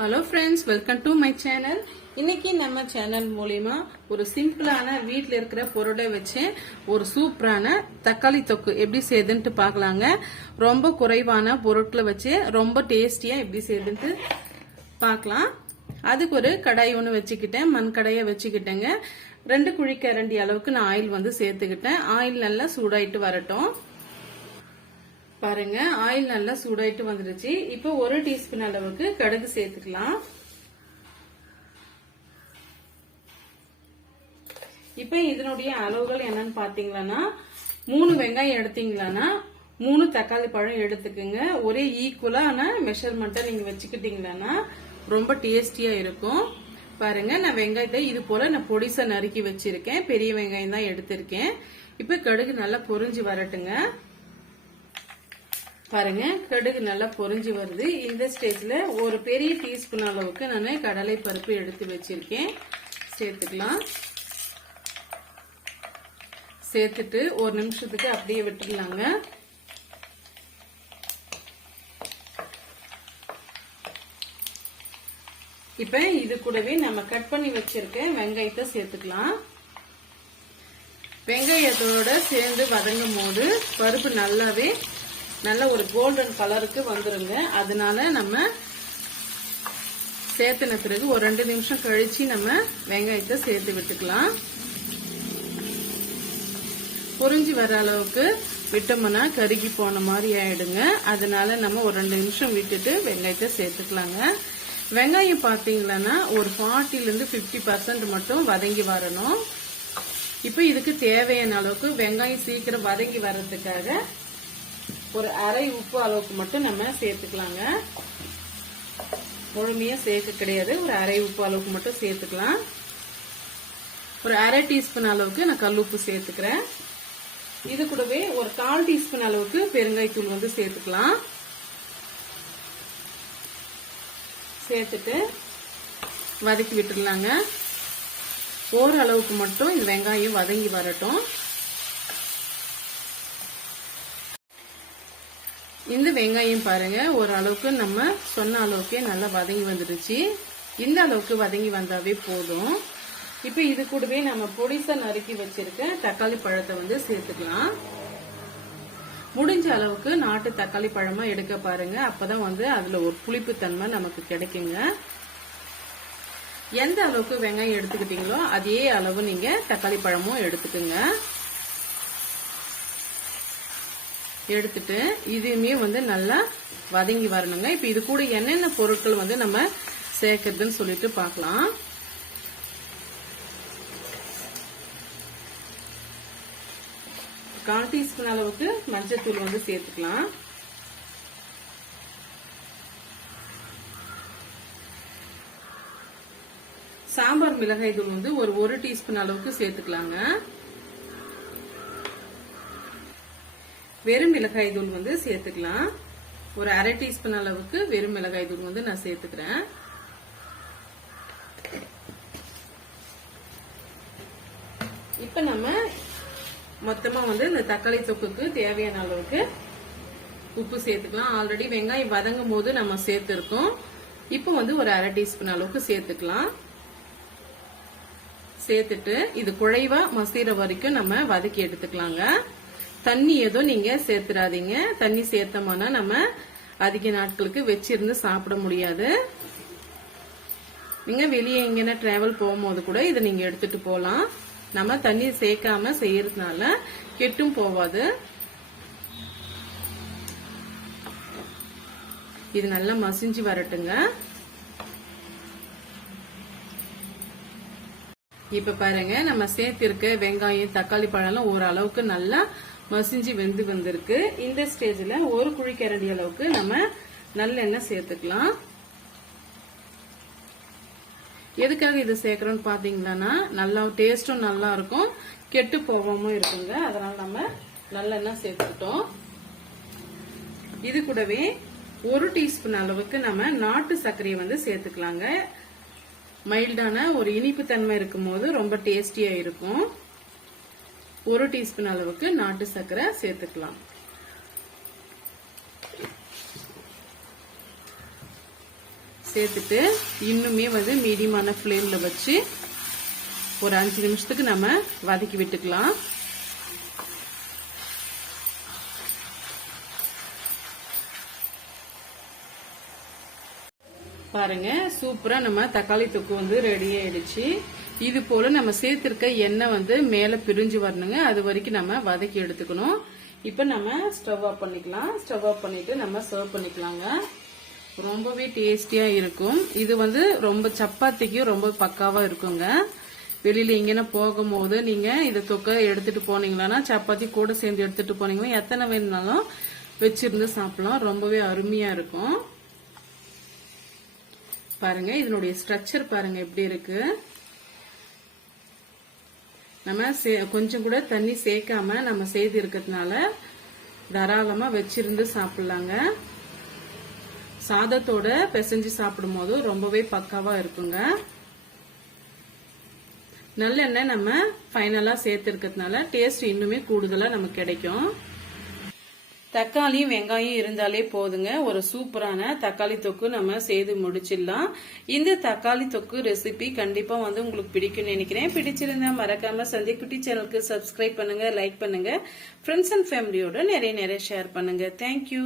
Hello friends welcome to my channel இன்னைக்கு நம்ம channel மூலியமா ஒரு சிம்பிளான வீட்டில் இருக்கிற பொருளை வச்சு ஒரு சூப்பரான தக்காளி தொக்கு எப்படி செய்யுதுன்ட்டு பார்க்கலாங்க. ரொம்ப குறைவான பொருட்களை வச்சு ரொம்ப டேஸ்டியாக எப்படி செய்யுதுன்ட்டு பார்க்கலாம். அதுக்கு ஒரு கடாய் ஒன்று வச்சுக்கிட்டேன். மண் கடாயை வச்சுக்கிட்டேங்க. ரெண்டு குழிக்கரண்டி அளவுக்கு நான் ஆயில் வந்து சேர்த்துக்கிட்டேன். ஆயில் நல்லா சூடாயிட்டு வரட்டும். பாருங்க ஆயில் நல்லா சூடாயிட்டு வந்துருச்சு. இப்போ ஒரு டீஸ்பூன் அளவுக்கு கடுகு சேர்த்துக்கலாம். இப்போ இதனுடைய அளவுகள் என்னன்னு பாத்தீங்கன்னா மூணு வெங்காயம் எடுத்தீங்களான்னா மூணு தக்காளி பழம் எடுத்துக்குங்க. ஒரே ஈக்குவலான மெஷர்மெண்ட்டை நீங்க வச்சுக்கிட்டீங்களான்னா ரொம்ப டேஸ்டியா இருக்கும். பாருங்க நான் வெங்காயத்தை இது போல நான் பொடிசா நறுக்கி வச்சிருக்கேன். பெரிய வெங்காயம் தான் எடுத்திருக்கேன். இப்ப கடுகு நல்லா பொறிஞ்சு வரட்டுங்க. பாருங்க கடுகு நல்லா பொறிஞ்சு வருது. இந்த ஸ்டேஜ்ல ஒரு பெரிய டீஸ்பூன் அளவுக்கு நான் கடலை பருப்பு எடுத்து வச்சிருக்கேன். சேர்த்துக்கலாம். சேர்த்துட்டு ஒரு நிமிஷத்துக்கு அப்படியே விட்டுடலாங்க இப்ப இது கூடவே நம்ம கட் பண்ணி வச்சிருக்க வெங்காயத்தை சேர்த்துக்கலாம். வெங்காயத்தோட சேர்ந்து வதங்கும் போது பருப்பு நல்லாவே நல்ல ஒரு கோல்டன் கலருக்கு வந்துருங்க. அதனால நம்ம சேர்த்துன பிறகு ஒரு ரெண்டு நிமிஷம் கழிச்சு நம்ம வெங்காயத்தை சேர்த்து விட்டுக்கலாம். பொரிஞ்சு வர அளவுக்கு விட்டோம்னா கருகி போன மாதிரி ஆயிடுங்க. அதனால நம்ம ஒரு ரெண்டு நிமிஷம் விட்டுட்டு வெங்காயத்தை சேர்த்துக்கலாங்க. வெங்காயம் பார்த்தீங்களன்னா ஒரு ஃபார்ட்டிலேருந்து ஃபிஃப்டி பர்சன்ட் மட்டும் வதங்கி வரணும். இப்போ இதுக்கு தேவையான அளவுக்கு வெங்காயம் சீக்கிரம் வதங்கி வர்றதுக்காக ஒரு அரை உப்பு அளவுக்கு மட்டும் நம்ம சேர்த்துக்கலாங்க. முழுமையா சேர்க்க கிடையாது. ஒரு அரை உப்பு அளவுக்கு மட்டும் சேர்த்துக்கலாம். ஒரு அரை டீஸ்பூன் அளவுக்கு நான் கல் உப்பு சேர்த்துக்கிறேன். இது கூடவே ஒரு கால் டீஸ்பூன் அளவுக்கு பெருங்காய்த்தூள் வந்து சேர்த்துக்கலாம். சேர்த்துட்டு வதக்கி விட்டுடலாங்க. ஓரளவுக்கு மட்டும் இந்த வெங்காயம் வதங்கி வரட்டும். இந்த வெங்காயம் பாருங்க ஓரளவுக்கு நம்ம சொன்ன அளவுக்கே நல்லா வதங்கி வந்துடுச்சு. இந்த அளவுக்கு வதங்கி வந்தாவே போதும். இப்போ இது கூடவே நம்ம பொடிசா நறுக்கி வச்சிருக்க தக்காளி பழத்தை வந்து சேர்த்துக்கலாம். முடிஞ்ச அளவுக்கு நாட்டு தக்காளி பழமா எடுக்க பாருங்க. அப்பதான் வந்து அதுல ஒரு புளிப்பு தன்மை நமக்கு கிடைக்குங்க. எந்த அளவுக்கு வெங்காயம் எடுத்துக்கிட்டீங்களோ அதே அளவு நீங்க தக்காளி பழமும் எடுத்துக்குங்க. எடுத்துட்டு இதுவுமே வந்து நல்லா வதங்கி வரணுங்க. இப்ப இது கூட என்னென்ன பொருட்கள் வந்து நம்ம சேர்க்கறதுன்னு சொல்லிட்டு பார்க்கலாம். கால் டீஸ்பூன் அளவுக்கு மஞ்சத்தூள் வந்து சேர்த்துக்கலாம். சாம்பார் மிளகாய் தூள் வந்து ஒரு ஒரு டீஸ்பூன் அளவுக்கு சேர்த்துக்கலாங்க. வெறும் மிளகாய் தூள் வந்து சேர்த்துக்கலாம். ஒரு அரை டீஸ்பூன் அளவுக்கு வெறும் மிளகாய் தூள் வந்து நான் சேர்த்துக்கிறேன். இப்ப நம்ம மொத்தமா வந்து இந்த தக்காளி தொக்குக்கு தேவையான அளவுக்கு உப்பு சேர்த்துக்கலாம். ஆல்ரெடி வெங்காயம் வதங்கும் போது நம்ம சேர்த்துருக்கோம். இப்போ வந்து ஒரு அரை டீஸ்பூன் அளவுக்கு சேர்த்துக்கலாம். சேர்த்துட்டு இது குழைவா மசீர வரைக்கும் நம்ம வதக்கி எடுத்துக்கலாங்க. தண்ணி எதுவும் நீங்க சேர்த்துடாதீங்க தண்ணி சேர்த்தோம்னா நம்ம அதிக நாட்களுக்கு வச்சிருந்து சாப்பிட முடியாது. நீங்க வெளியே எங்கன்னா டிராவல் போகும்போது கூட இதை நீங்க எடுத்துட்டு போகலாம் நம்ம தண்ணி சேர்க்காம செய்யறதுனால கெட்டும் போவாது. இது நல்லா மசிஞ்சு வரட்டுங்க. இப்ப பாருங்க நம்ம சேர்த்திருக்க வெங்காயம் தக்காளி பழம் ஓரளவுக்கு நல்லா மசிஞ்சு வெந்து வந்திருக்கு. இந்த ஸ்டேஜில் ஒரு குழிக்கரண்டி அளவுக்கு நம்ம நல்லெண்ணெய் சேர்த்துக்கலாம். எதுக்காக இது சேர்க்குறோன்னு பார்த்தீங்கன்னா நல்லா டேஸ்டும் நல்லா இருக்கும். கெட்டு போகாம இருக்குங்க. அதனால நம்ம நல்லெண்ணெய் சேர்த்துக்கிட்டோம். இது கூடவே ஒரு டீஸ்பூன் அளவுக்கு நம்ம நாட்டு சர்க்கரையை வந்து சேர்த்துக்கலாங்க. மைல்டான ஒரு இனிப்பு தன்மை இருக்கும் போது ரொம்ப டேஸ்டியா இருக்கும். ஒரு டீஸ்பூன் அளவுக்கு நாட்டு சர்க்கரை சேர்த்துக்கலாம். சேர்த்துட்டு இன்னுமே வந்து மீடியமான ஃப்ளேமில் வச்சு ஒரு அஞ்சு நிமிஷத்துக்கு நம்ம வதக்கி விட்டுக்கலாம். பாருங்க சூப்பரா நம்ம தக்காளி தொக்கு வந்து ரெடி ஆயிடுச்சு. இது போல நம்ம சேர்த்திருக்க எண்ணெய் வந்து மேல பிரிஞ்சு வரணுங்க. அது வரைக்கும் நம்ம வதக்கி எடுத்துக்கணும். இப்ப நம்ம ஸ்டவ் ஆஃப் பண்ணிக்கலாம். ஸ்டவ் ஆஃப் பண்ணிட்டு நம்ம சர்வ் பண்ணிக்கலாங்க. ரொம்பவே டேஸ்டியா இருக்கும். இது வந்து ரொம்ப சப்பாத்திக்கும் ரொம்ப பக்காவா இருக்குங்க. வெளியில எங்கேனா போகும்போது நீங்க இந்த தொக்கை எடுத்துட்டு போனீங்கன்னா சப்பாத்தி கூட சேர்ந்து எடுத்துட்டு போனீங்கன்னா எத்தனை வேணுனாலும் வச்சிருந்து சாப்பிடலாம். ரொம்பவே அருமையா இருக்கும். பாருங்க இதனுடைய ஸ்ட்ரக்சர் பாருங்க எப்படி இருக்கு. நம்ம சே- கொஞ்சம் கூட தண்ணி சேர்க்காம நம்ம செய்து இருக்கிறதுனால தாராளமா வச்சிருந்து சாப்பிடலாங்க. சாதத்தோட பிசைஞ்சு சாப்பிடும் போது ரொம்பவே பக்காவா இருக்குங்க. நல்லெண்ணெய் நம்ம ஃபைனலாக சேர்த்து டேஸ்ட் இன்னுமே கூடுதலா நமக்கு கிடைக்கும். தக்காளியும் வெங்காயம் இருந்தாலே போதுங்க. ஒரு சூப்பரான தக்காளி தொக்கு நம்ம செய்து முடிச்சிடலாம். இந்த தக்காளி தொக்கு ரெசிபி கண்டிப்பா வந்து உங்களுக்கு பிடிக்கும்னு நினைக்கிறேன். பிடிச்சிருந்தா மறக்காம சந்திக்குட்டி சேனலுக்கு சப்ஸ்கிரைப் பண்ணுங்க லைக் பண்ணுங்க. ஃப்ரெண்ட்ஸ் அண்ட் ஃபேமிலியோட நிறைய நிறைய ஷேர் பண்ணுங்க. தேங்க்யூ